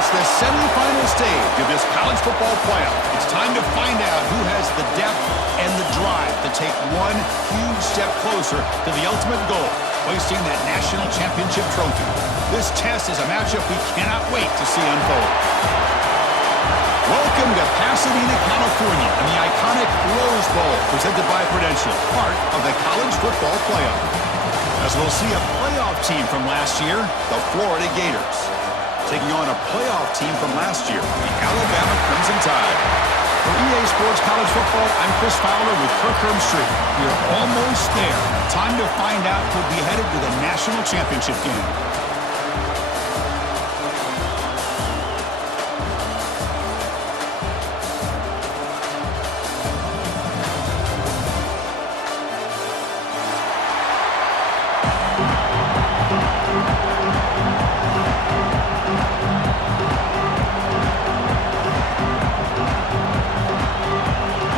reached the semifinal stage of this college football playoff. It's time to find out who has the depth and the drive to take one huge step closer to the ultimate goal, hoisting that national championship trophy. This test is a matchup we cannot wait to see unfold. Welcome to Pasadena, California, and the iconic Rose Bowl, presented by Prudential, part of the college football playoff. As we'll see a playoff team from last year, the Florida Gators, taking on a playoff team from last year, the Alabama Crimson Tide. For EA Sports College Football, I'm Chris Fowler with Kirk Herbstreit. We're almost there. Time to find out who'll be headed to the national championship game.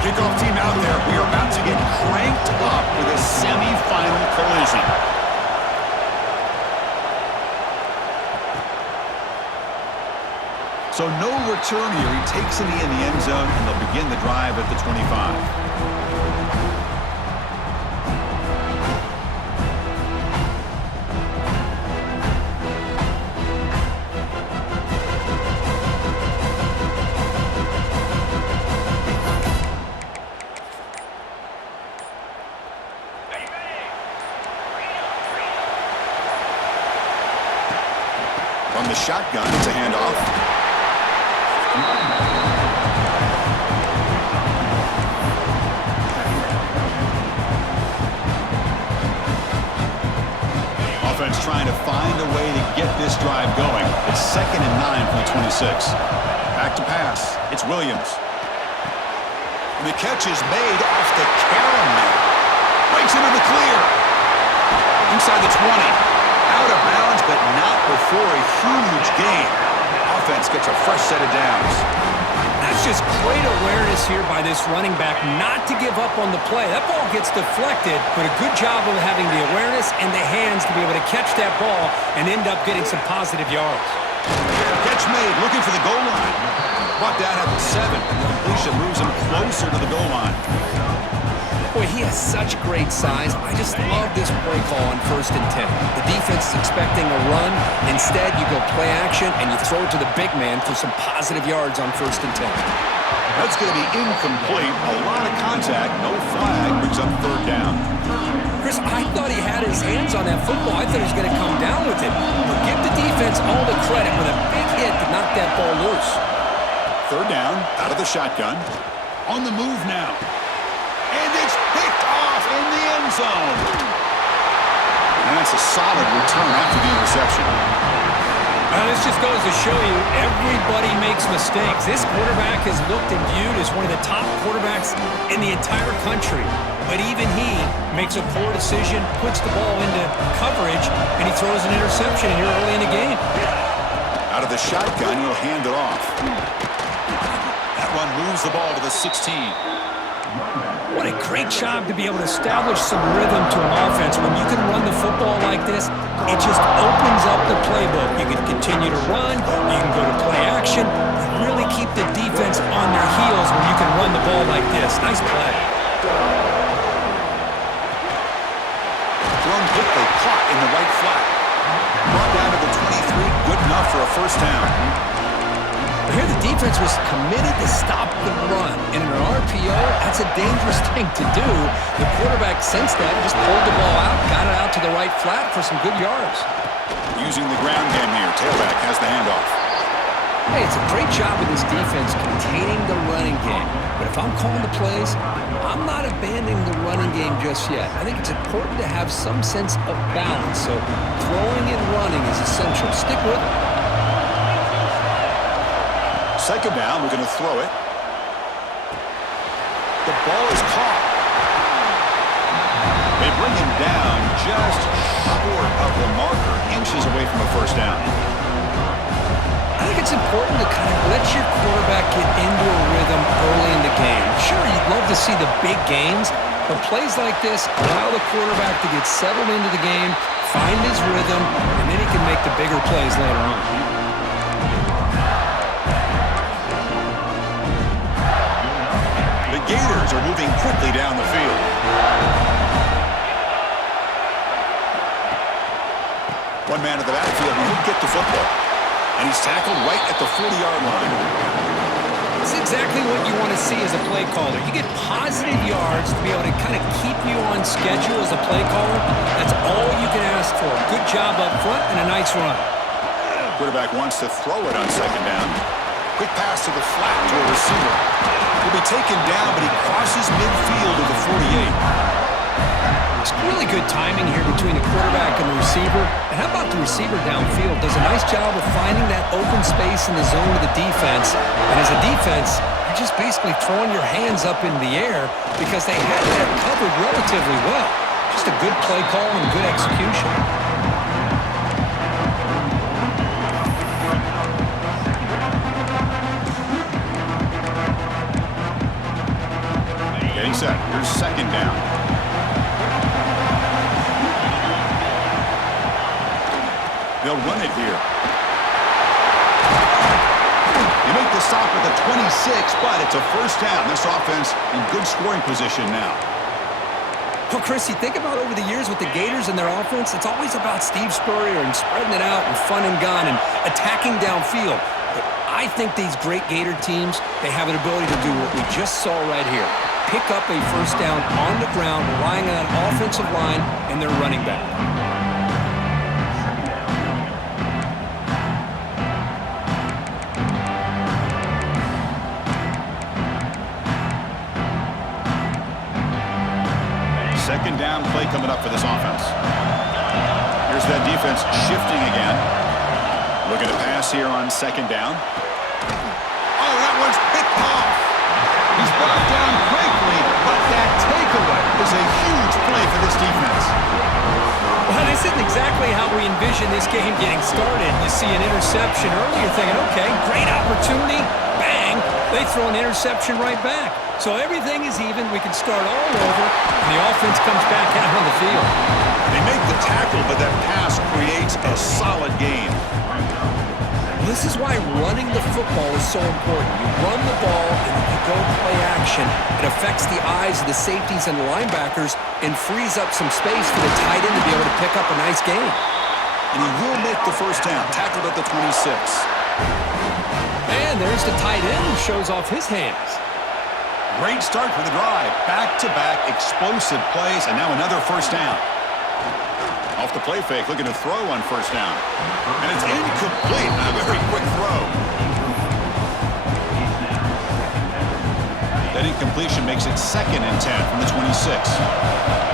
Kickoff team out there. We are about to get cranked up with a semifinal collision. So no return here. He takes it in the end zone, and they'll begin the drive at the 25. From the shotgun, it's a handoff. Offense trying to find a way to get this drive going. It's 2nd and 9 from the 26. Back to pass. It's Williams. And the catch is made off the carom. Breaks into the clear. Inside the 20. Out of bounds, but not before a huge gain. Offense gets a fresh set of downs. That's just great awareness here by this running back not to give up on the play. That ball gets deflected, but a good job of having the awareness and the hands to be able to catch that ball and end up getting some positive yards. Catch made, looking for the goal line. Brought down at the 7, and the completion moves him closer to the goal line. Boy, he has such great size. I just love this play call on 1st and 10. The defense is expecting a run. Instead, you go play action, and you throw it to the big man for some positive yards on 1st and 10. That's going to be incomplete. A lot of contact. No flag. Brings up 3rd down. Chris, I thought he had his hands on that football. I thought he was going to come down with it. But give the defense all the credit with a big hit to knock that ball loose. 3rd down, out of the shotgun. On the move now. And it's picked off in the end zone. And that's a solid return after the interception. This just goes to show you everybody makes mistakes. This quarterback is looked and viewed as one of the top quarterbacks in the entire country. But even he makes a poor decision, puts the ball into coverage, and he throws an interception here early in the game. Out of the shotgun, he'll hand it off. That run moves the ball to the 16. What a great job to be able to establish some rhythm to an offense. When you can run the football like this, it just opens up the playbook. You can continue to run, you can go to play action, and really keep the defense on their heels when you can run the ball like this. Nice play. Thrown quickly, caught in the right flat. Brought down to the 23, good enough for a 1st down. Here the defense was committed to stop the run. And in an RPO, that's a dangerous thing to do. The quarterback sensed that, just pulled the ball out, got it out to the right flat for some good yards. Using the ground game here, tailback has the handoff. Hey, it's a great job of this defense containing the running game. But if I'm calling the plays, I'm not abandoning the running game just yet. I think it's important to have some sense of balance. So throwing and running is essential. Stick with it. 2nd down, we're going to throw it. The ball is caught. They bring him down just short of the marker, inches away from a 1st down. I think it's important to kind of let your quarterback get into a rhythm early in the game. Sure, you'd love to see the big gains, but plays like this allow the quarterback to get settled into the game, find his rhythm, and then he can make the bigger plays later on. are moving quickly down the field. One man at the backfield, and he'll get the football. And he's tackled right at the 40-yard line. It's exactly what you want to see as a play caller. You get positive yards to be able to kind of keep you on schedule as a play caller. That's all you can ask for. Good job up front and a nice run. Quarterback wants to throw it on second down. Quick pass to the flat to a receiver. He'll be taken down, but he crosses midfield to the 48. It's really good timing here between the quarterback and the receiver. And how about the receiver downfield? Does a nice job of finding that open space in the zone of the defense. And as a defense, you're just basically throwing your hands up in the air because they had that covered relatively well. Just a good play call and good execution. Getting set. Here's second down. They'll run it here. They make the stop at the 26, but it's a first down. This offense in good scoring position now. Well, Chris, you think about over the years with the Gators and their offense, it's always about Steve Spurrier and spreading it out and fun and gun and attacking downfield. But I think these great Gator teams, they have an ability to do what we just saw right here. Pick up a first down on the ground, relying on that offensive line and their running back. Second down play coming up for this offense. Here's that defense shifting again. Looking to pass here on second down. Oh, that one's picked off. He's brought down quickly, but that takeaway is a huge play for this defense. Well, this isn't exactly how we envision this game getting started. You see an interception early, you're thinking, okay, great opportunity. Bang, they throw an interception right back. So everything is even. We can start all over, and the offense comes back out on the field. They make the tackle, but that pass creates a solid gain. This is why running the football is so important. You run the ball, and then you go play action. It affects the eyes of the safeties and the linebackers and frees up some space for the tight end to be able to pick up a nice gain. And he will make the first down, tackled at the 26. And there's the tight end who shows off his hands. Great start for the drive. Back-to-back explosive plays, and now another first down. Off the play fake, looking to throw on first down. And it's incomplete. A very quick throw. That incompletion makes it 2nd and 10 from the 26.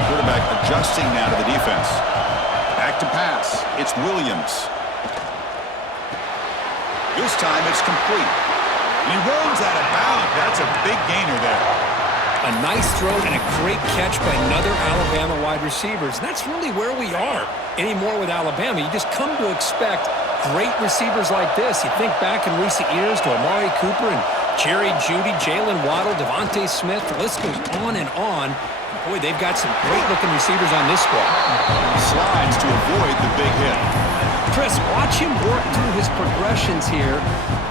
Quarterback adjusting now to the defense. Back to pass. It's Williams. This time it's complete. He runs out of bounds. That's a big gainer there. A nice throw and a great catch by another Alabama wide receivers. And that's really where we are anymore with Alabama. You just come to expect great receivers like this. You think back in recent years to Amari Cooper and Jerry Jeudy, Jalen Waddle, Devontae Smith. The list goes on and on. Boy, they've got some great-looking receivers on this squad. Slides to avoid the big hit. Chris, watch him work through his progressions here.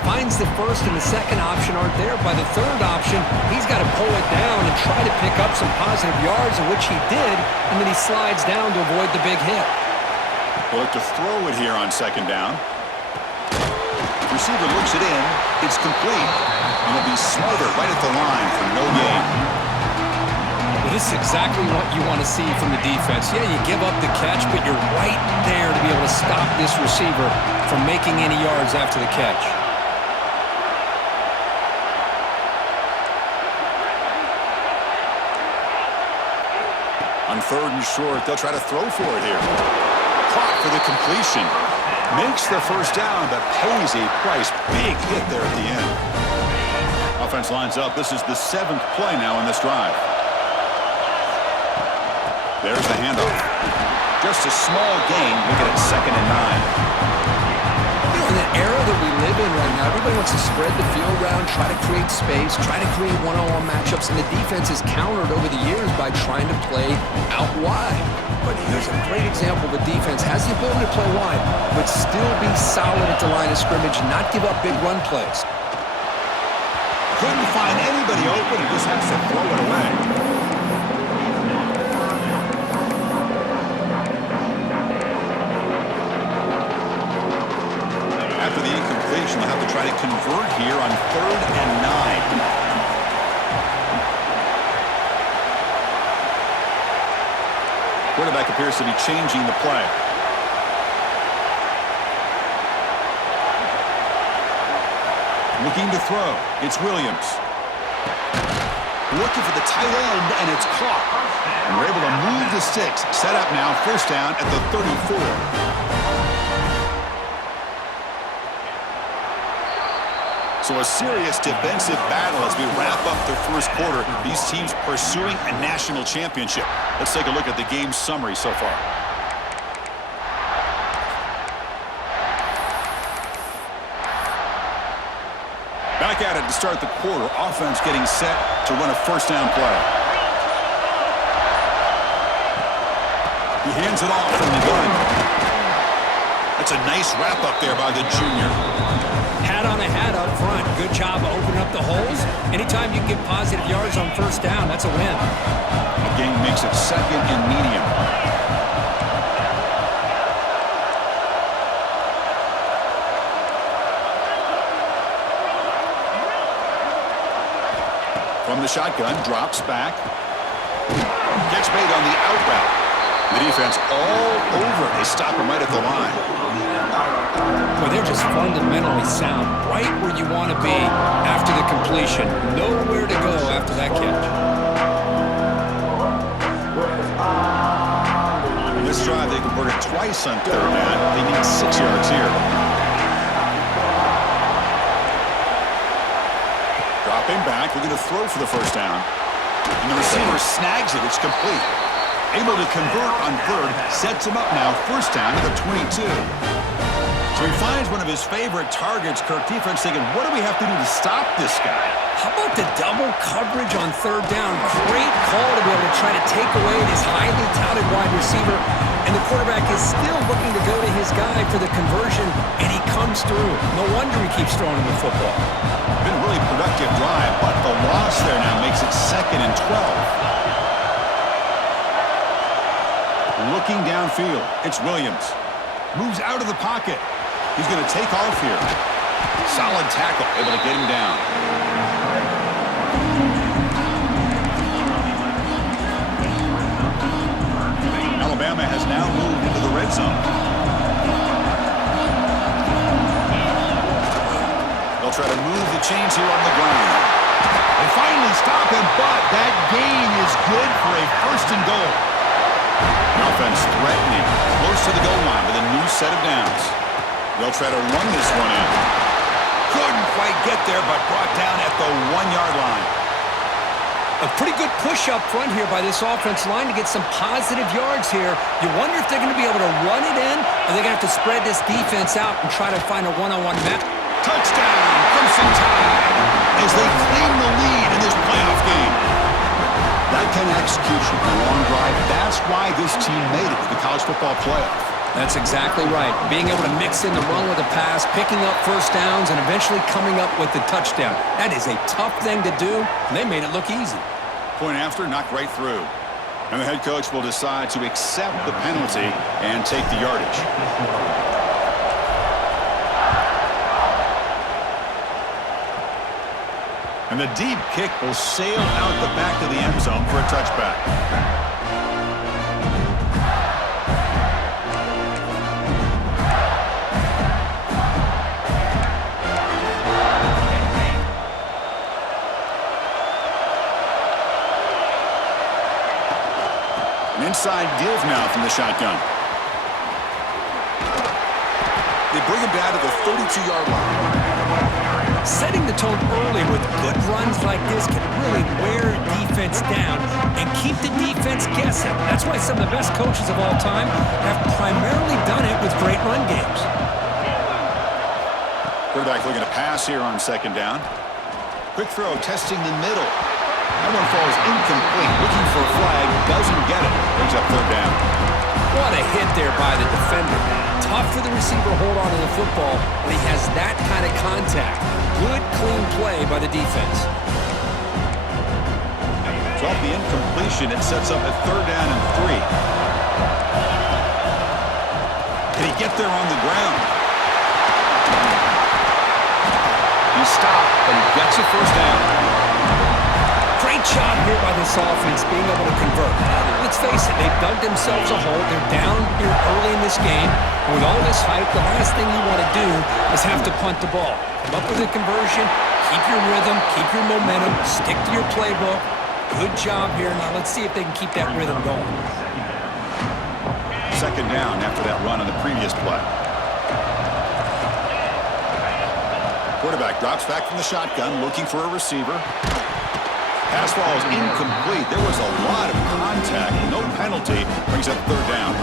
Finds the first and the second option aren't there. By the third option, he's got to pull it down and try to pick up some positive yards, in which he did, and then he slides down to avoid the big hit. They'll look to throw it here on second down. Receiver looks it in. It's complete. And it'll be Smothers right at the line for no gain. Well, this is exactly what you want to see from the defense. Yeah, you give up the catch, but you're right there to be able to stop this receiver from making any yards after the catch. On 3rd and short, they'll try to throw for it here. Caught for the completion. Makes the first down, but pays a price. Big hit there at the end. Offense lines up. This is the 7th play now in this drive. There's the handoff. Just a small gain. Look at it, 2nd and 9. In the era that we live in right now, everybody wants to spread the field around, try to create space, try to create one-on-one matchups, and the defense is countered over the years by trying to play out wide. But here's a great example. The defense has the ability to play wide, but still be solid at the line of scrimmage, not give up big run plays. Couldn't find anybody open and just has to throw it away. After the incompletion, they'll have to try to convert here on 3rd and 9. Quarterback appears to be changing the play. Looking to throw. It's Williams. Looking for the tight end, and it's caught. And we're able to move the sticks. Set up now, first down at the 34. So a serious defensive battle as we wrap up the first quarter. These teams pursuing a national championship. Let's take a look at the game summary so far. Back at it to start the quarter. Offense getting set to run a first down play. He hands it off from the gun. That's a nice wrap up there by the junior. Hat on a hat up front. Good job of opening up the holes. Anytime you get positive yards on first down, that's a win. The game makes it 2nd and medium. From the shotgun, drops back. Gets made on the out route. The defense all over. They stop him right at the line. Well, they're just fundamentally sound. Right where you want to be after the completion. Nowhere to go after that catch. On this drive, they converted twice on 3rd down. They need 6 yards here. Dropping back, looking to throw for the first down. And the receiver snags it. It's complete. Able to convert on 3rd. Sets him up now. First down at the 22. So he finds one of his favorite targets. Kirk defense thinking, what do we have to do to stop this guy? How about the double coverage on 3rd down? Great call to be able to try to take away this highly touted wide receiver. And the quarterback is still looking to go to his guy for the conversion, and he comes through. No wonder he keeps throwing him the football. Been a really productive drive, but the loss there now makes it 2nd and 12. Looking downfield, it's Williams. Moves out of the pocket. He's going to take off here. Solid tackle, able to get him down. Alabama has now moved into the red zone. They'll try to move the chains here on the ground. They finally stop him, but that gain is good for a 1st and goal. Offense threatening, close to the goal line with a new set of downs. They'll try to run this one in. Couldn't quite get there, but brought down at the 1-yard line. A pretty good push up front here by this offense line to get some positive yards here. You wonder if they're going to be able to run it in, or they're going to have to spread this defense out and try to find a one-on-one match. Touchdown, Crimson Tide, as they claim the lead in this playoff game. That kind of execution, a long drive, that's why this team made it to the college football playoff. That's exactly right. Being able to mix in the run with a pass, picking up first downs, and eventually coming up with the touchdown. That is a tough thing to do, and they made it look easy. Point after, knocked right through. And the head coach will decide to accept the penalty and take the yardage. And the deep kick will sail out the back of the end zone for a touchback. An inside give now from the shotgun. They bring him down to the 32-yard line. Setting the tone early with good runs like this can really wear defense down and keep the defense guessing. That's why some of the best coaches of all time have primarily done it with great run games. Quarterback looking to pass here on 2nd down. Quick throw, testing the middle. That one falls incomplete. Looking for a flag, doesn't get it. Brings up 3rd down. What a hit there by the defender. Tough for the receiver to hold on to the football when he has that kind of contact. Good, clean play by the defense. Drop the incompletion. It sets up a 3rd down and 3. Can he get there on the ground? He stopped, but he gets a 1st down. Great job here by this offense being able to convert. Let's face it, they've dug themselves a hole. They're down here early in this game. And with all this hype, the last thing you want to do is have to punt the ball. Come up with a conversion, keep your rhythm, keep your momentum, stick to your playbook. Good job here. Now let's see if they can keep that rhythm going. 2nd down after that run on the previous play. Quarterback drops back from the shotgun, looking for a receiver. Pass ball is incomplete. There was a lot of contact. No penalty. Brings up 3rd down.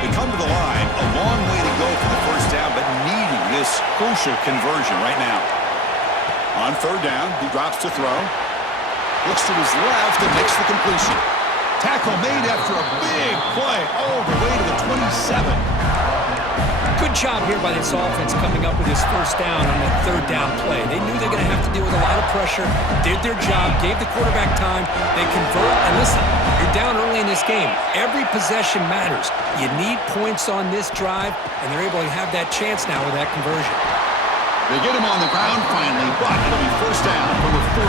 They come to the line. A long way to go for the 1st down, but needing this crucial conversion right now. On 3rd down, he drops to throw. Looks to his left and makes the completion. Tackle made after a big play all the way to the 27. Good job here by this offense coming up with his 1st down on that 3rd down play. They knew they were going to have to deal with a lot of pressure, did their job, gave the quarterback time. They convert, and listen, you're down early in this game. Every possession matters. You need points on this drive, and they're able to have that chance now with that conversion. They get him on the ground finally, but it'll be 1st down from the 14.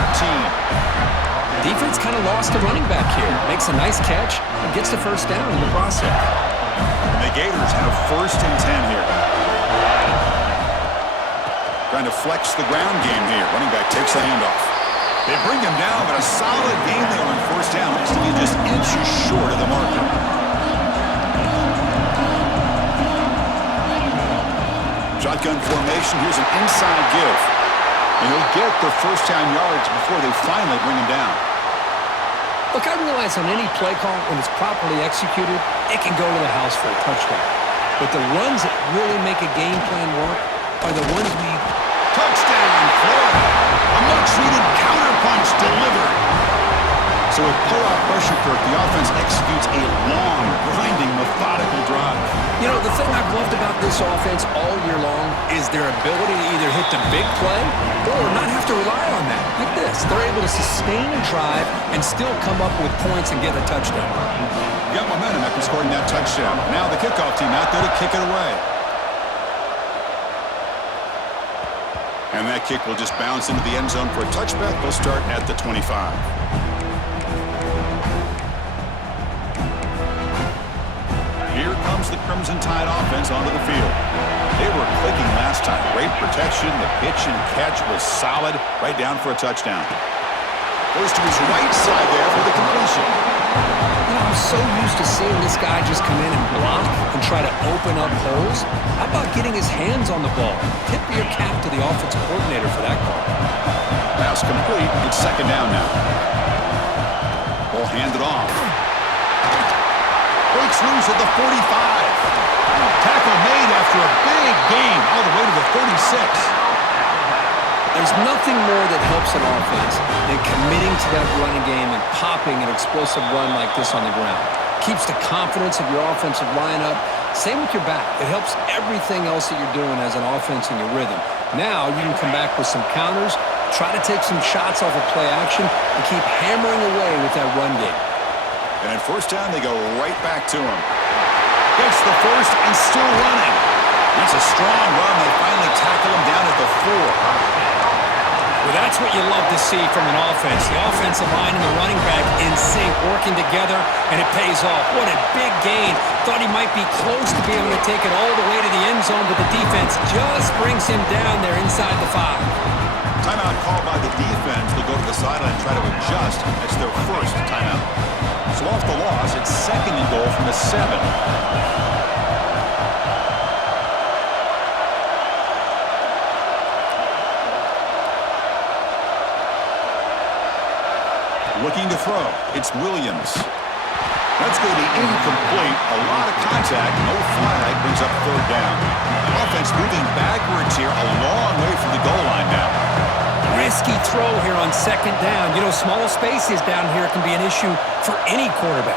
Defense kind of lost the running back here. Makes a nice catch and gets the 1st down in the process. And the Gators have 1st and 10 here. Trying to flex the ground game here. Running back takes the handoff. They bring him down, but a solid game there on 1st down. Looks to be just inches short of the marker. Shotgun formation. Here's an inside give. And he'll get the 1st down yards before they finally bring him down. Look, I realize on any play call, when it's properly executed, it can go to the house for a touchdown. But the runs that really make a game plan work are the ones we... Touchdown, Florida! A much-needed counterpunch delivered. So with pull-out pressure, Kirk, the offense executes a long, grinding, methodical drive. You know, the thing I've loved about this offense all year long is their ability to either hit the big play or not have to rely on that. Like this, they're able to sustain a drive and still come up with points and get a touchdown. Got momentum after scoring that touchdown. Now the kickoff team out there to kick it away. And that kick will just bounce into the end zone for a touchback. They'll start at the 25. Here comes the Crimson Tide offense onto the field. They were clicking last time. Great protection. The pitch and catch was solid. Right down for a touchdown. Goes to his right side there for the completion. You know, I'm so used to seeing this guy just come in and block and try to open up holes. How about getting his hands on the ball? Tip your cap to the offensive coordinator for that call. Pass complete. It's 2nd down now. Ball handed off. Breaks loose at the 45. Tackle made after a big gain all the way to the 36. There's nothing more that helps an offense than committing to that running game and popping an explosive run like this on the ground. Keeps the confidence of your offensive lineup. Same with your back. It helps everything else that you're doing as an offense in your rhythm. Now you can come back with some counters, try to take some shots off of play action, and keep hammering away with that run game. And at 1st down, they go right back to him. Gets the 1st and still running. That's a strong run. They finally tackle him down at the 4. Well, that's what you love to see from an offense. The offensive line and the running back in sync, working together, and it pays off. What a big gain. Thought he might be close to being able to take it all the way to the end zone, but the defense just brings him down there inside the 5. Timeout called by the defense. They'll go to the sideline and try to adjust. It's their 1st timeout. So off the loss, it's 2nd and goal from the 7. Looking to throw. It's Williams. That's going to be incomplete. A lot of contact. No flag. Brings up third down. Offense moving backwards here. A long way from the goal line now. Risky throw here on second down. You know, small spaces down here can be an issue for any quarterback.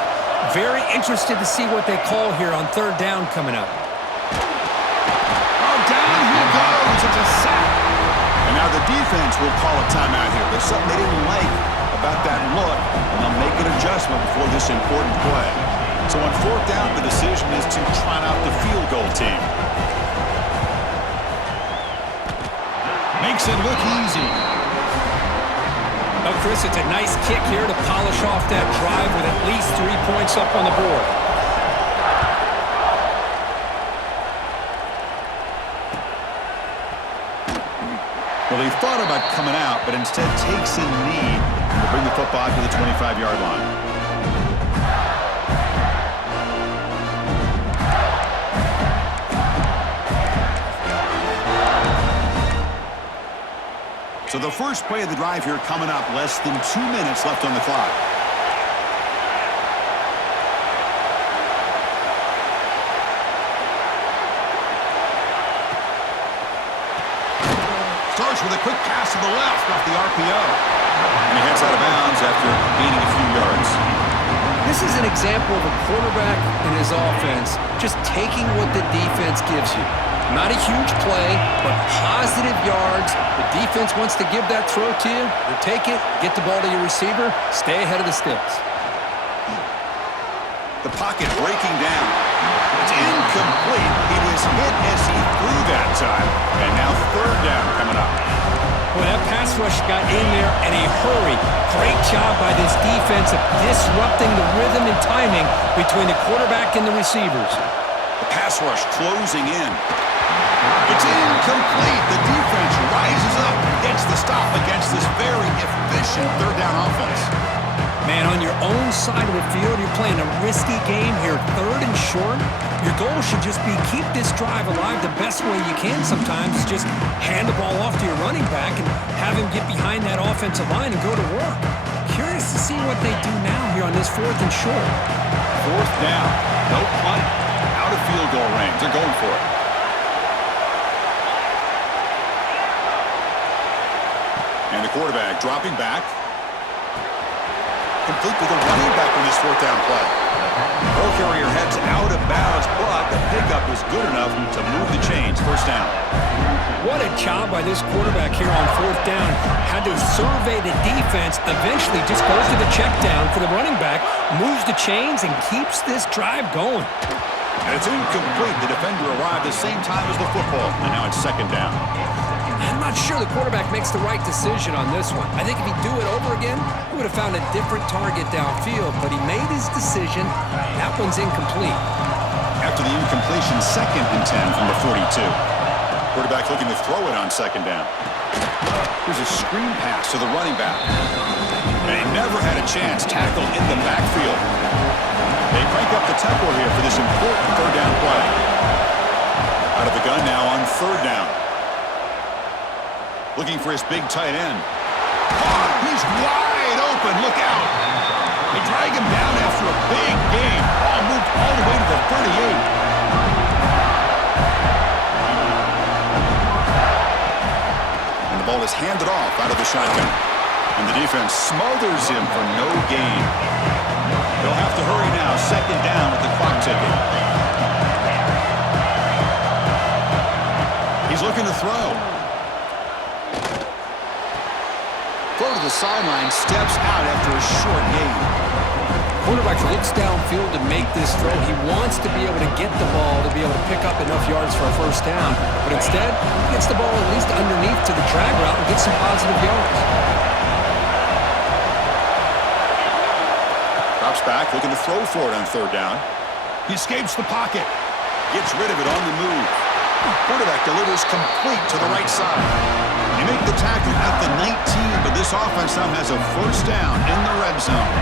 Very interested to see what they call here on third down coming up. Oh, down he goes. It's a sack. And now the defense will call a timeout here. There's something they didn't like about that look, and they'll make an adjustment before this important play. So on fourth down, the decision is to trot out the field goal team. Makes it look easy. Oh, Chris, it's a nice kick here to polish off that drive with at least 3 points up on the board. Well, he thought about coming out, but instead takes a knee to bring the football to the 25-yard line. So the first play of the drive here coming up, less than 2 minutes left on the clock. Starts with a quick pass to the left off the RPO. And he heads out of bounds after gaining a few yards. This is an example of a quarterback and his offense just taking what the defense gives you. Not a huge play, but positive yards. The defense wants to give that throw to you. You take it, get the ball to your receiver, stay ahead of the sticks. The pocket breaking down. It's incomplete. He was hit as he threw that time. And now third down coming up. Well, that pass rush got in there in a hurry. Great job by this defense of disrupting the rhythm and timing between the quarterback and the receivers. The pass rush closing in. It's incomplete. The defense rises up and gets the stop against this very efficient third down offense. Man, on your own side of the field, you're playing a risky game here, third and short. Your goal should just be keep this drive alive the best way you can sometimes. Is just hand the ball off to your running back and have him get behind that offensive line and go to work. Curious to see what they do now here on this fourth and short. Fourth down. No punt. Out of field goal range. They're going for it. And the quarterback dropping back. Complete with a running back on this fourth down play. Ball carrier heads out of bounds, but the pickup is good enough to move the chains. First down. What a job by this quarterback here on fourth down. Had to survey the defense, eventually just goes to the check down for the running back, moves the chains, and keeps this drive going. And it's incomplete. The defender arrived the same time as the football, and now it's second down. I'm not sure the quarterback makes the right decision on this one. I think if he'd do it over again, he would have found a different target downfield, but he made his decision. That one's incomplete. After the incompletion, 2nd and 10 from the 42. Quarterback looking to throw it on second down. Here's a screen pass to the running back. And he never had a chance. Tackled in the backfield. They crank up the tempo here for this important third down play. Out of the gun now on third down. Looking for his big tight end. Oh, he's wide open. Look out. They drag him down after a big game. Ball moved all the way to the 38. And the ball is handed off out of the shotgun. And the defense smothers him for no gain. They'll have to hurry now. Second down with the clock ticking. He's looking to throw. Go to the sideline, steps out after a short gain. Quarterback looks downfield to make this throw. He wants to be able to get the ball to be able to pick up enough yards for a first down. But instead, he gets the ball at least underneath to the drag route and gets some positive yards. Drops back, looking to throw for it on third down. He escapes the pocket. Gets rid of it on the move. Quarterback delivers complete to the right side. They make the tackle at the 19, but this offense now has a first down in the red zone.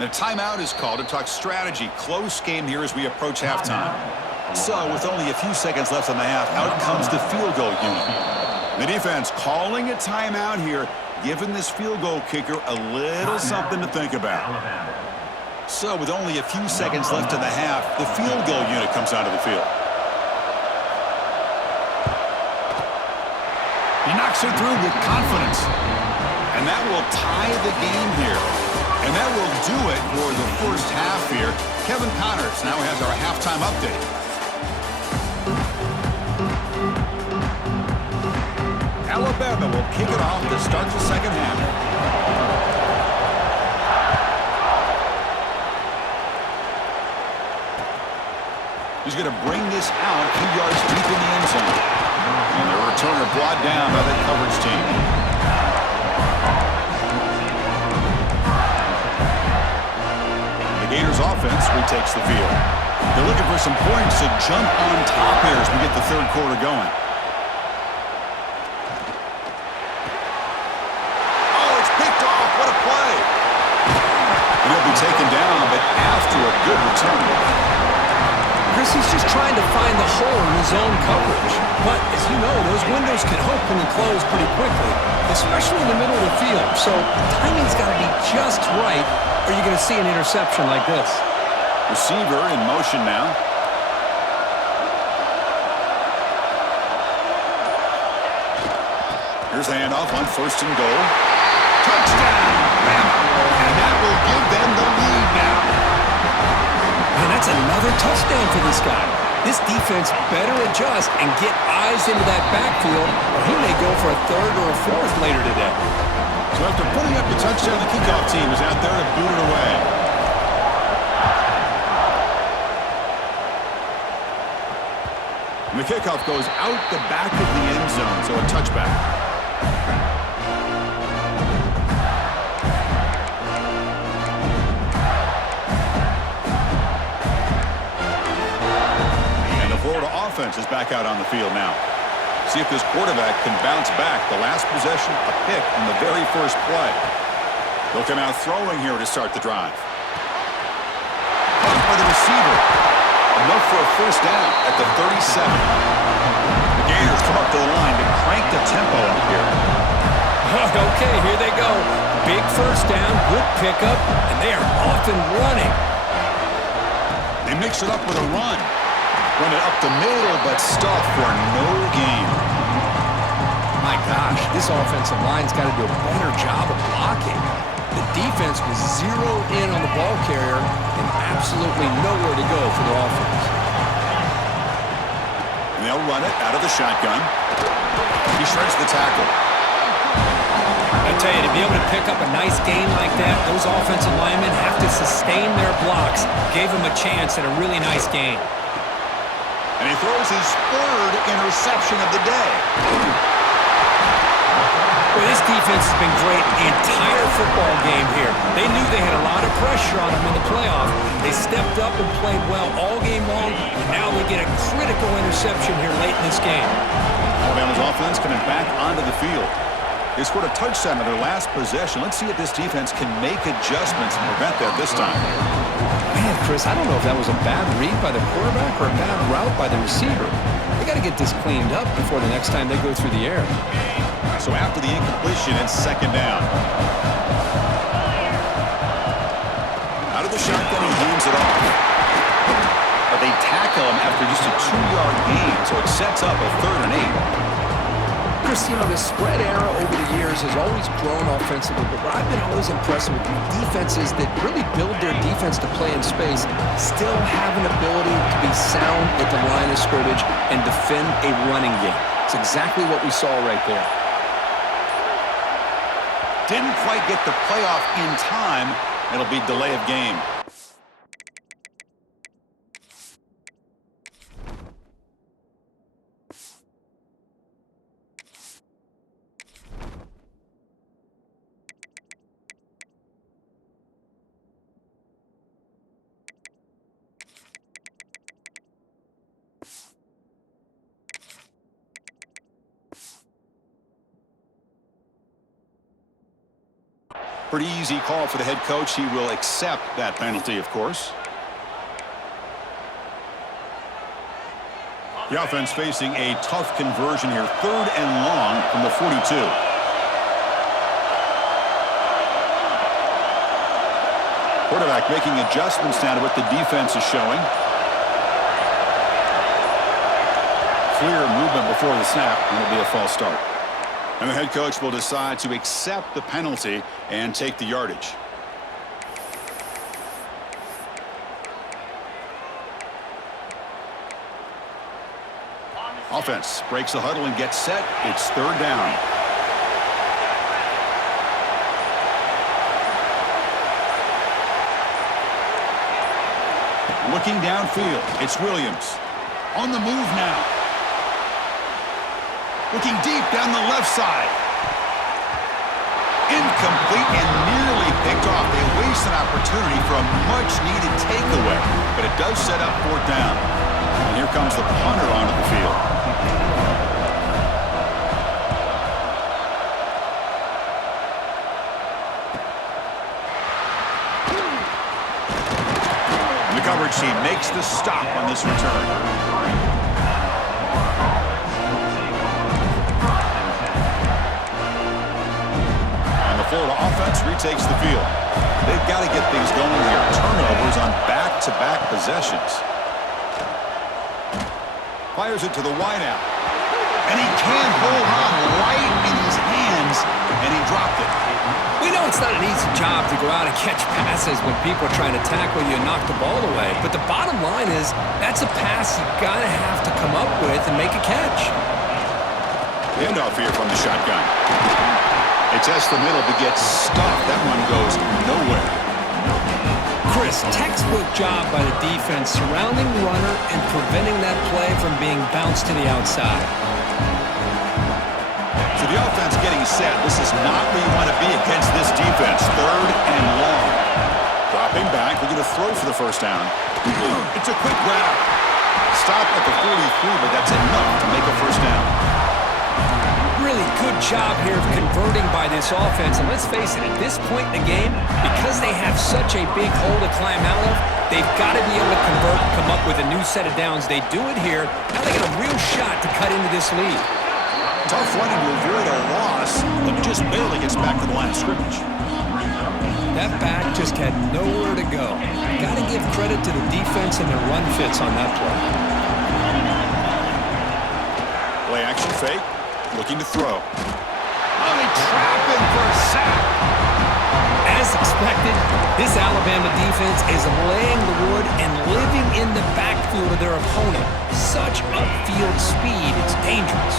The timeout is called to talk strategy. Close game here as we approach halftime. So, with only a few seconds left in the half, out comes the field goal unit. The defense calling a timeout here, giving this field goal kicker a little something to think about. So, with only a few seconds left in the half, the field goal unit comes onto the field. He knocks it through with confidence. And that will tie the game here. And that will do it for the first half here. Kevin Connors now has our halftime update. Alabama will kick it off to start the second half. He's going to bring this out a few yards deep in the end zone. And the returner brought down by the coverage team. The Gators offense retakes the field. They're looking for some points to jump on top here as we get the third quarter going. Oh, it's picked off. What a play. And he'll be taken down, but after a good return. Chris, he's just trying to find the hole in his own coverage. But, as you know, those windows can open and close pretty quickly, especially in the middle of the field. So, timing's got to be just right, or you're going to see an interception like this. Receiver in motion now. Here's the handoff on first and goal. Touchdown, Bama. And that will give them the lead now. And that's another touchdown for this guy. This defense better adjust and get eyes into that backfield, or he may go for a third or a fourth later today. So after putting up the touchdown, the kickoff team is out there to boot it away. And the kickoff goes out the back of the end zone, so a touchback. Offense is back out on the field now. See if this quarterback can bounce back. The last possession, a pick on the very first play. They'll come out throwing here to start the drive. Caught by the receiver. Enough for a first down at the 37. The Gators come up to the line to crank the tempo up here. Okay, here they go. Big first down, good pickup, and they are off and running. They mix it up with a run. Run it up the middle, but stop for no gain. My gosh, this offensive line's got to do a better job of blocking. The defense was zeroed in on the ball carrier and absolutely nowhere to go for the offense. And they'll run it out of the shotgun. He shreds the tackle. I tell you, to be able to pick up a nice game like that, those offensive linemen have to sustain their blocks. Gave them a chance at a really nice game. And he throws his third interception of the day. Well, this defense has been great the entire football game here. They knew they had a lot of pressure on them in the playoff. They stepped up and played well all game long, and now they get a critical interception here late in this game. Alabama's offense coming back onto the field. They scored a touchdown on their last possession. Let's see if this defense can make adjustments and prevent that this time. Man, Chris, I don't know if that was a bad read by the quarterback or a bad route by the receiver. They got to get this cleaned up before the next time they go through the air. So after the incompletion, it's second down. Out of the shotgun, he hands it off. But they tackle him after just a 2-yard gain, so it sets up a 3rd and 8. Chris, you know, the spread era over the years has always grown offensively, but what I've been always impressed with defenses that really build their defense to play in space still have an ability to be sound at the line of scrimmage and defend a running game. It's exactly what we saw right there. Didn't quite get the playoff in time. It'll be delay of game. Pretty easy call for the head coach. He will accept that penalty, of course. The offense facing a tough conversion here. 3rd and long from the 42. Quarterback making adjustments now to what the defense is showing. Clear movement before the snap, and it'll be a false start. And the head coach will decide to accept the penalty and take the yardage. Offense breaks the huddle and gets set. It's 3rd down. Looking downfield, it's Williams. On the move now. Looking deep down the left side. Incomplete and nearly picked off. They waste an opportunity for a much-needed takeaway, but it does set up 4th down. And here comes the punter onto the field. The coverage team makes the stop on this return. And the Florida offense retakes the field. They've got to get things going here. Turnovers on back-to-back possessions. Fires it to the wideout. And he can't hold on right in his hands, and he dropped it. We know it's not an easy job to go out and catch passes when people are trying to tackle you and knock the ball away. But the bottom line is that's a pass you got to have to come up with and make a catch. Handoff here from the shotgun. They test the middle but get stuffed. That one goes nowhere. Chris, textbook job by the defense surrounding the runner and preventing that play from being bounced to the outside. So the offense getting set. This is not where you want to be against this defense. 3rd and long. Dropping back. We're going to throw for the 1st down. It's a quick grab. Stop at the 43, but that's enough to make a 1st down. Really good job here of converting by this offense. And let's face it, at this point in the game, because they have such a big hole to climb out of, they've got to be able to convert and come up with a new set of downs. They do it here. Now they got a real shot to cut into this lead. Tough running to avoid a loss, but just barely gets back to the line of scrimmage. That back just had nowhere to go. Got to give credit to the defense and their run fits on that play. Play action fake. Looking to throw. Oh, they trap him for a sack. As expected, this Alabama defense is laying the wood and living in the backfield of their opponent. Such upfield speed, it's dangerous.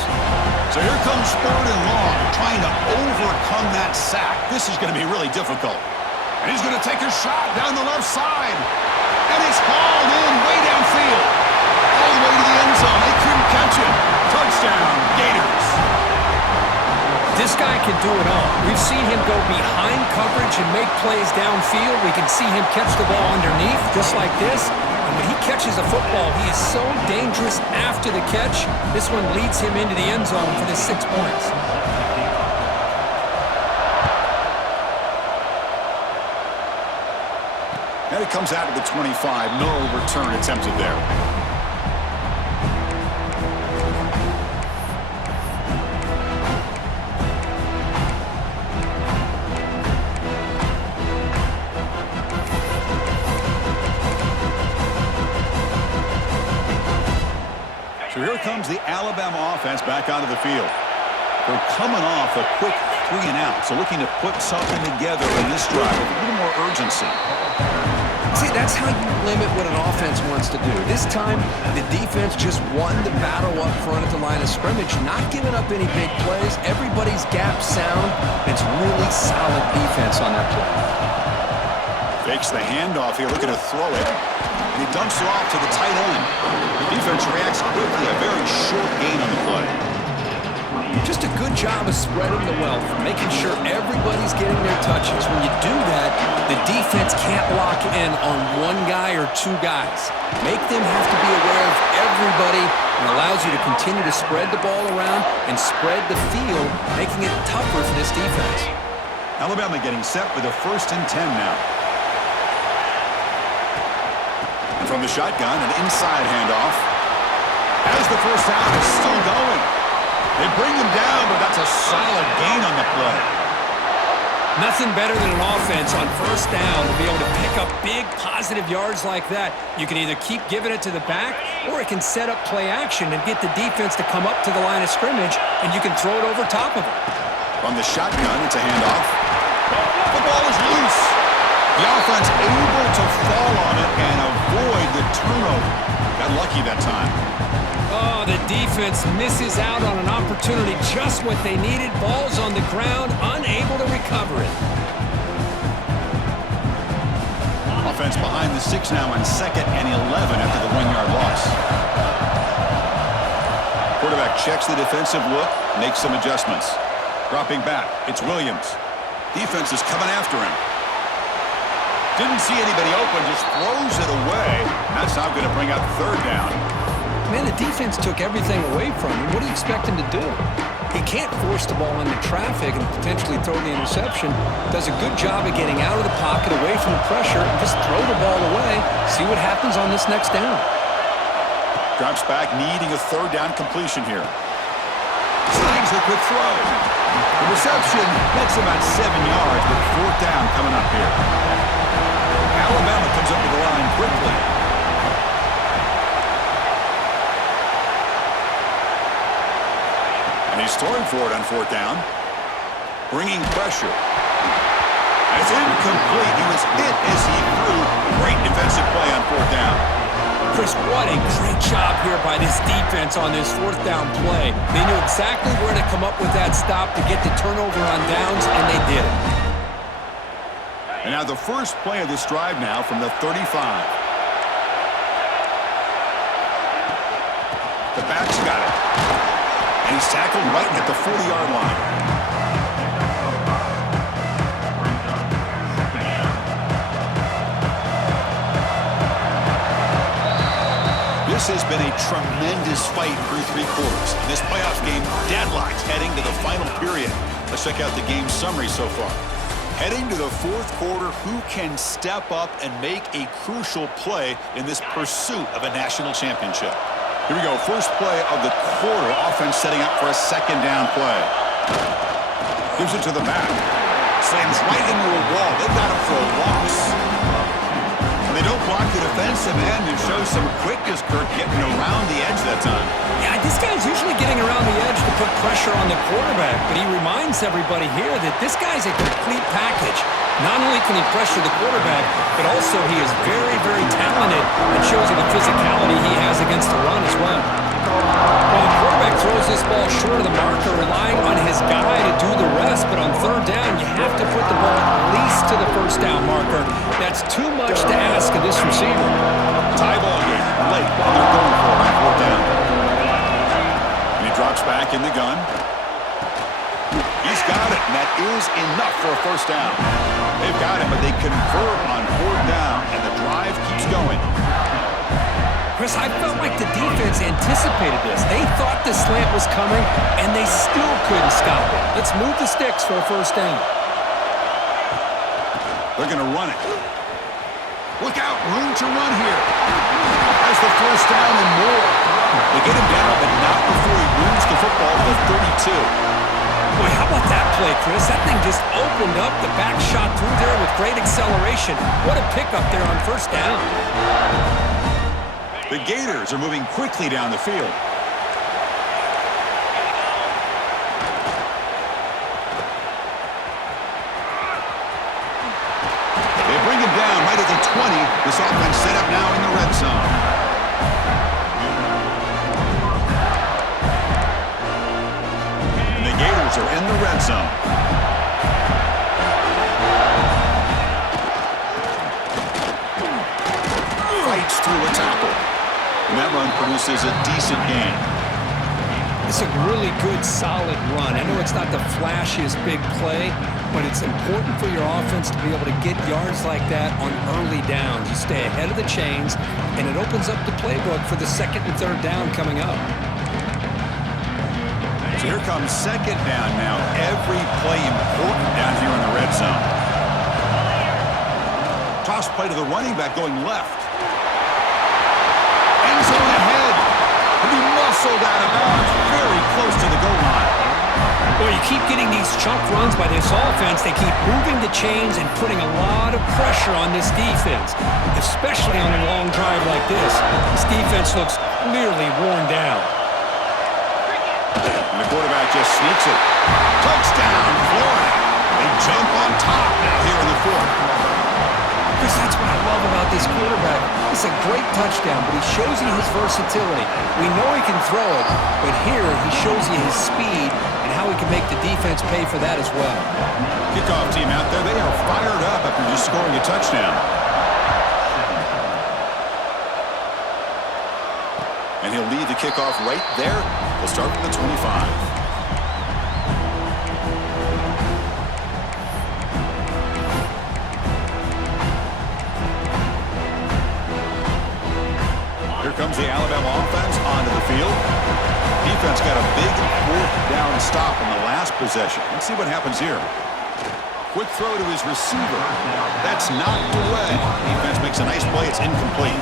So here comes 3rd and long, trying to overcome that sack. This is going to be really difficult. And he's going to take a shot down the left side. And it's hauled in way downfield. All the way to the end zone. They couldn't catch it. Touchdown, Gators. This guy can do it all. We've seen him go behind coverage and make plays downfield. We can see him catch the ball underneath, just like this. And when he catches a football, he is so dangerous after the catch. This one leads him into the end zone for the 6 points. And it comes out of the 25. No return attempted there. So here comes the Alabama offense back onto the field. They're coming off a quick 3 and out, so looking to put something together in this drive with a little more urgency. See, that's how you limit what an offense wants to do. This time, the defense just won the battle up front at the line of scrimmage, not giving up any big plays. Everybody's gap sound. It's really solid defense on that play. Fakes the handoff here, looking to throw it. And he dumps it off to the tight end. The defense reacts quickly, a very short gain on the play. Just a good job of spreading the wealth, making sure everybody's getting their touches. When you do that, the defense can't lock in on one guy or 2 guys. Make them have to be aware of everybody and allows you to continue to spread the ball around and spread the field, making it tougher for this defense. Alabama getting set with a 1st and 10 now. And from the shotgun, an inside handoff. As the first down is still going. They bring him down, but that's a solid gain on the play. Nothing better than an offense on first down to be able to pick up big positive yards like that. You can either keep giving it to the back, or it can set up play action and get the defense to come up to the line of scrimmage, and you can throw it over top of it. From the shotgun, it's a handoff. The ball is loose. The offense able to fall on it and avoid the turnover. Got lucky that time. Oh, the defense misses out on an opportunity, just what they needed. Ball's on the ground, unable to recover it. Offense behind the 6 now on 2nd and 11 after the 1-yard loss. Quarterback checks the defensive look, makes some adjustments. Dropping back, it's Williams. Defense is coming after him. Didn't see anybody open, just throws it away. That's now going to bring up 3rd down. Man, the defense took everything away from him. What do you expect him to do? He can't force the ball into traffic and potentially throw the interception. Does a good job of getting out of the pocket, away from the pressure, and just throw the ball away. See what happens on this next down. Drops back, needing a 3rd down completion here. Slides a quick throw. The reception nets him at 7 yards, but 4th down coming up here. Alabama comes up to the line quickly. And he's throwing for it on 4th down. Bringing pressure. That's incomplete. He was hit as he threw. Great defensive play on 4th down. Chris, what a great job here by this defense on this 4th down play. They knew exactly where to come up with that stop to get the turnover on downs, and they did it. And now the first play of this drive now from the 35. The back's got it. And he's tackled right at the 40-yard line. This has been a tremendous fight through 3 quarters. This playoff game deadlocked heading to the final period. Let's check out the game summary so far. Heading to the 4th quarter, who can step up and make a crucial play in this pursuit of a national championship? Here we go. First play of the quarter. Offense setting up for a 2nd down play. Gives it to the back. Slams right into a wall. They've got him for a loss. And they don't block the defensive end and show some quickness, Kirk, getting around the edge that time. Yeah, this guy's usually getting around the edge to put pressure on the quarterback, but he reminds everybody here that this guy's a complete package. Not only can he pressure the quarterback, but also he is very, very talented and shows you the physicality he has against the run as well. Well, the quarterback throws this ball short of the marker, relying on his guy to do the rest, but on 3rd down, you have to put the ball at least to the 1st down marker. That's too much to ask of this receiver. Tie ball game late, and they're going for it on 4th down. And he drops back in the gun. He's got it, and that is enough for a 1st down. They've got it, but they convert on 4th down, and the drive keeps going. Chris, I felt like the defense anticipated this. They thought the slant was coming, and they still couldn't stop it. Let's move the sticks for a 1st down. They're going to run it. Look out, room to run here. Has the 1st down and more. They get him down, but not before he moves the football to the 32. Boy, how about that play, Chris? That thing just opened up. The back shot through there with great acceleration. What a pickup there on 1st down. The Gators are moving quickly down the field. They bring him down right at the 20. This offense set up now in the red zone. And the Gators are in the red zone. Fights through a tackle. And that run produces a decent gain. It's a really good, solid run. I know it's not the flashiest big play, but it's important for your offense to be able to get yards like that on early downs. You stay ahead of the chains, and it opens up the playbook for the 2nd and 3rd down coming up. So here comes 2nd down now. Every play important down here in the red zone. Toss play to the running back going left. End zone ahead. And he whistled out of bounds, very close to the goal line. Well, you keep getting these chunk runs by this offense. They keep moving the chains and putting a lot of pressure on this defense, especially on a long drive like this. This defense looks clearly worn down. And the quarterback just sneaks it. Touchdown, Florida. They jump on top now here in the fourth. Because that's what I love about this quarterback. It's a great touchdown, but he shows you his versatility. We know he can throw it, but here he shows you his speed and how he can make the defense pay for that as well. Kickoff team out there, they are fired up after just scoring a touchdown. And he'll lead the kickoff right there. He'll start from the 25. Here comes the Alabama offense onto the field. Defense got a big fourth down stop on the last possession. Let's see what happens here. Quick throw to his receiver. That's knocked away. Defense makes a nice play. It's incomplete.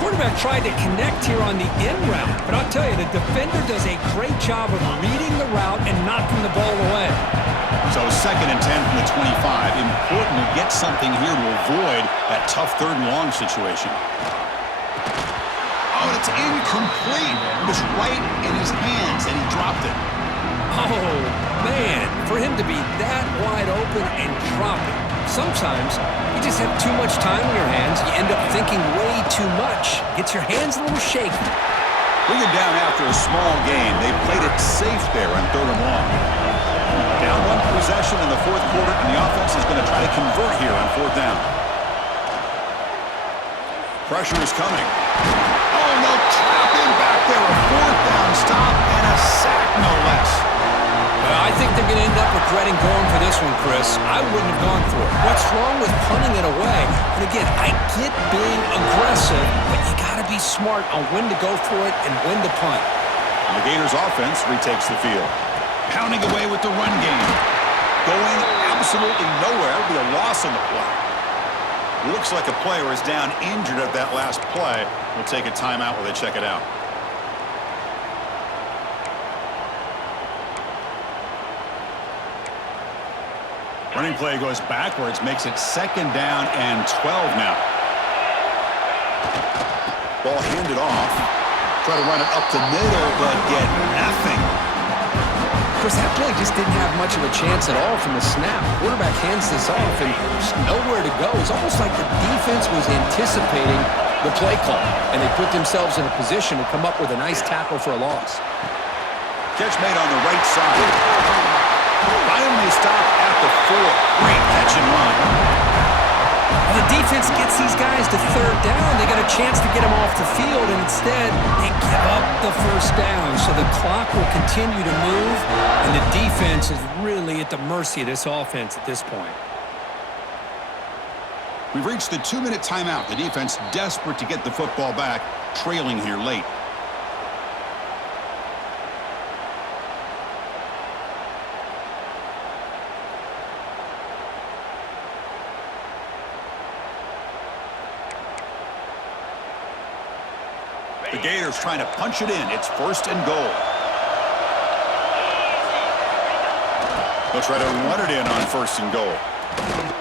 Quarterback tried to connect here on the in route, but I'll tell you, the defender does a great job of reading the route and knocking the ball away. So 2nd and 10 from the 25. Important to get something here to avoid that tough 3rd and long situation. Oh, and it's incomplete. It was right in his hands, and he dropped it. Oh, man, for him to be that wide open and drop it. Sometimes you just have too much time in your hands. You end up thinking way too much. Gets your hands a little shaky. Bring it down after a small gain. They played it safe there on 3rd and long. Down 1 possession in the 4th quarter, and the offense is going to try to convert here on 4th down. Pressure is coming. Oh, no, trapping back there. A 4th down stop and a sack, no less. I think they're going to end up regretting going for this one, Chris. I wouldn't have gone for it. What's wrong with punting it away? And again, I get being aggressive, but you got to be smart on when to go for it and when to punt. And the Gators offense retakes the field. Pounding away with the run game. Going absolutely nowhere. It'll be a loss on the play. Looks like a player is down injured at that last play. We'll take a timeout while they check it out. Running play goes backwards, makes it 2nd down and 12 now. Ball handed off. Try to run it up the middle, but get nothing. Of course, that play just didn't have much of a chance at all from the snap. Quarterback hands this off, and there's nowhere to go. It's almost like the defense was anticipating the play call, and they put themselves in a position to come up with a nice tackle for a loss. Catch made on the right side. Finally stopped at the 4. Great catch and run. Well, the defense gets these guys to 3rd down. They got a chance to get them off the field, and instead they give up the 1st down. So the clock will continue to move, and the defense is really at the mercy of this offense at this point. We've reached the 2-minute timeout. The defense desperate to get the football back, trailing here late. The Gators trying to punch it in. It's 1st and goal. They'll try to run it in on 1st and goal.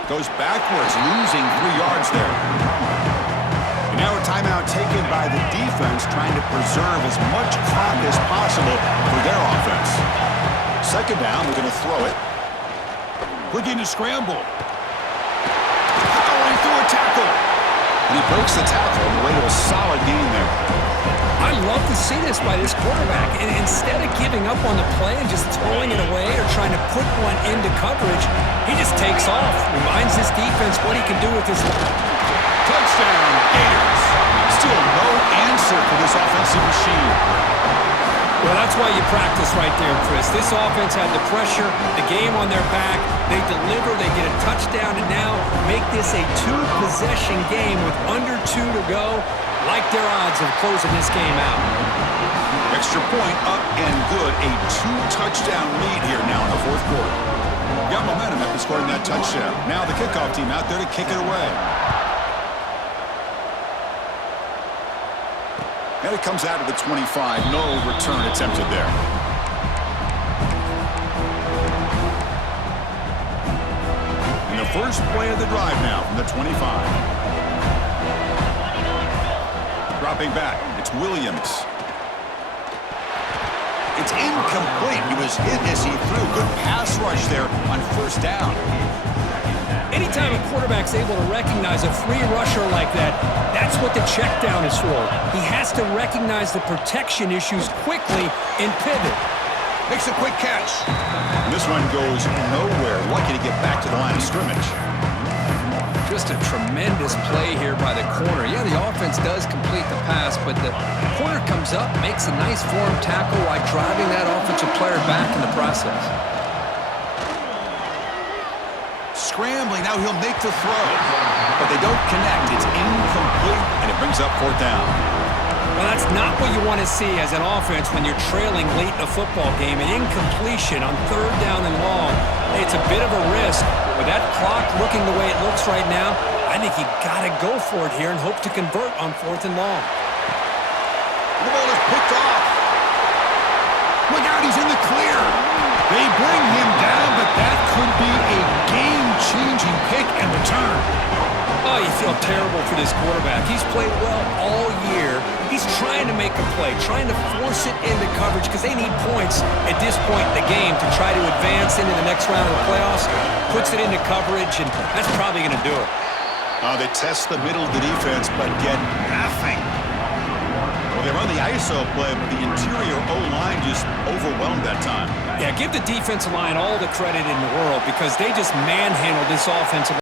Goes backwards, losing 3 yards there. And now a timeout taken by the defense, trying to preserve as much clock as possible for their offense. 2nd down, they're going to throw it. Looking to scramble. Powering through a tackle. And he breaks the tackle on the way to a solid gain there. I love to see this by this quarterback. And instead of giving up on the play and just throwing it away or trying to put one into coverage, he just takes off. Reminds this defense what he can do with his life. Touchdown, Gators. Still no answer for this offensive machine. Well, that's why you practice right there, Chris. This offense had the pressure, the game on their back. They deliver, they get a touchdown, and now make this a 2-possession game with under 2 to go. Like their odds of closing this game out. Extra point up and good. A 2-touchdown lead here now in the 4th quarter. Got momentum after scoring that touchdown. Now the kickoff team out there to kick it away. And it comes out of the 25. No return attempted there. And the first play of the drive now from the 25. Dropping back, it's Williams. It's incomplete. He was hit as he threw. Good pass rush there on first down. Anytime a quarterback's able to recognize a free rusher like that, that's what the check down is for. He has to recognize the protection issues quickly and pivot. Makes a quick catch. And this one goes nowhere. Lucky to get back to the line of scrimmage. Just a tremendous play here by the corner. Yeah, the offense does complete the pass, but the corner comes up, makes a nice form tackle while driving that offensive player back in the process. Scrambling, now he'll make the throw. But they don't connect. It's incomplete, and it brings up fourth down. Well, that's not what you want to see as an offense when you're trailing late in a football game. An incompletion on third down and long. Hey, it's a bit of a risk. With that clock looking the way it looks right now, I think you got to go for it here and hope to convert on fourth and long. The ball is picked off. Look out, he's in the clear. They bring him down, but that could be a game-changing pick and return. Oh, you feel terrible for this quarterback. He's played well all year. He's trying to make a play, trying to force it into coverage because they need points at this point in the game to try to advance into the next round of the playoffs. Puts it into coverage, and that's probably going to do it. They test the middle of the defense, but get nothing. Well, they run the ISO play, but the interior O-line just overwhelmed that time. Yeah, give the defensive line all the credit in the world because they just manhandled this offensive